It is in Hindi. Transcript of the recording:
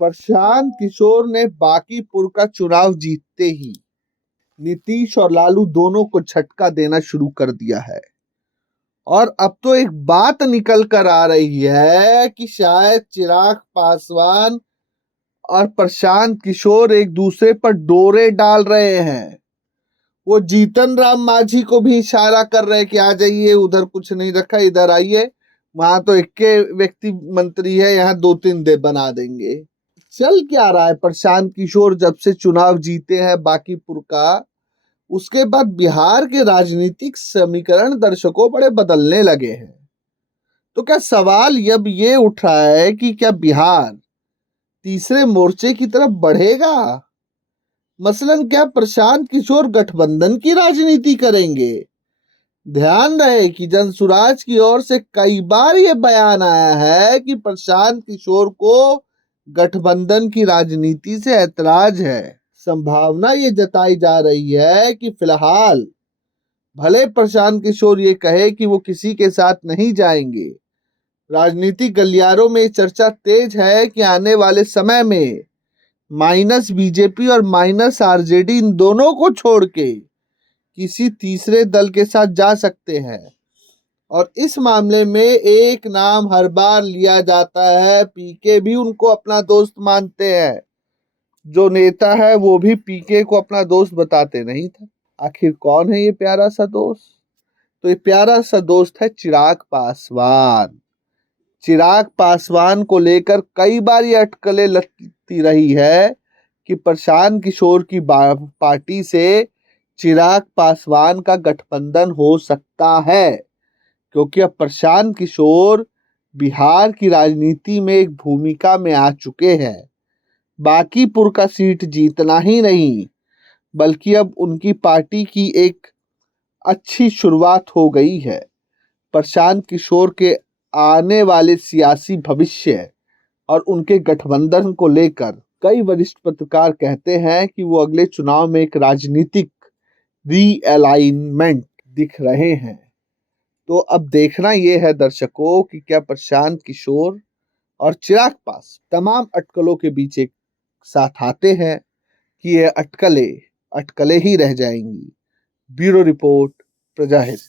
प्रशांत किशोर ने बांकीपुर का चुनाव जीतते ही नीतीश और लालू दोनों को झटका देना शुरू कर दिया है और अब तो एक बात निकल कर आ रही है कि शायद चिराग पासवान और प्रशांत किशोर एक दूसरे पर डोरे डाल रहे हैं। वो जीतन राम मांझी को भी इशारा कर रहे हैं कि आ जाइए, उधर कुछ नहीं रखा, इधर आइए, वहां तो इक्के व्यक्ति मंत्री है, यहाँ 2-3 दे बना देंगे। चल क्या रहा है, प्रशांत किशोर जब से चुनाव जीते हैं बांकीपुर का, उसके बाद बिहार के राजनीतिक समीकरण दर्शकों बड़े बदलने लगे हैं। तो क्या सवाल अब ये उठ रहा है कि क्या बिहार तीसरे मोर्चे की तरफ बढ़ेगा? मसलन क्या प्रशांत किशोर गठबंधन की राजनीति करेंगे? ध्यान रहे कि जनसुराज की ओर से कई बार यह बयान आया है कि प्रशांत किशोर को गठबंधन की राजनीति से ऐतराज है। संभावना ये जताई जा रही है कि फिलहाल भले प्रशांत किशोर ये कहे कि वो किसी के साथ नहीं जाएंगे, राजनीतिक गलियारों में चर्चा तेज है कि आने वाले समय में माइनस बीजेपी और माइनस आरजेडी इन दोनों को छोड़ के किसी तीसरे दल के साथ जा सकते हैं। और इस मामले में एक नाम हर बार लिया जाता है, पीके भी उनको अपना दोस्त मानते हैं। जो नेता है वो भी पीके को अपना दोस्त बताते नहीं था। आखिर कौन है ये प्यारा सा दोस्त? तो ये प्यारा सा दोस्त है चिराग पासवान। चिराग पासवान को लेकर कई बार ये अटकलें लगती रही है कि प्रशांत किशोर की पार्टी से चिराग पासवान का गठबंधन हो सकता है, क्योंकि अब प्रशांत किशोर बिहार की राजनीति में एक भूमिका में आ चुके हैं। बांकीपुर का सीट जीतना ही नहीं, बल्कि अब उनकी पार्टी की एक अच्छी शुरुआत हो गई है। प्रशांत किशोर के आने वाले सियासी भविष्य और उनके गठबंधन को लेकर कई वरिष्ठ पत्रकार कहते हैं कि वो अगले चुनाव में एक राजनीतिक रीअलाइनमेंट दिख रहे हैं। तो अब देखना यह है दर्शकों कि क्या प्रशांत किशोर और चिराग पास तमाम अटकलों के बीच एक साथ आते हैं कि ये अटकलें ही रह जाएंगी। Bureau report, प्रजाहित।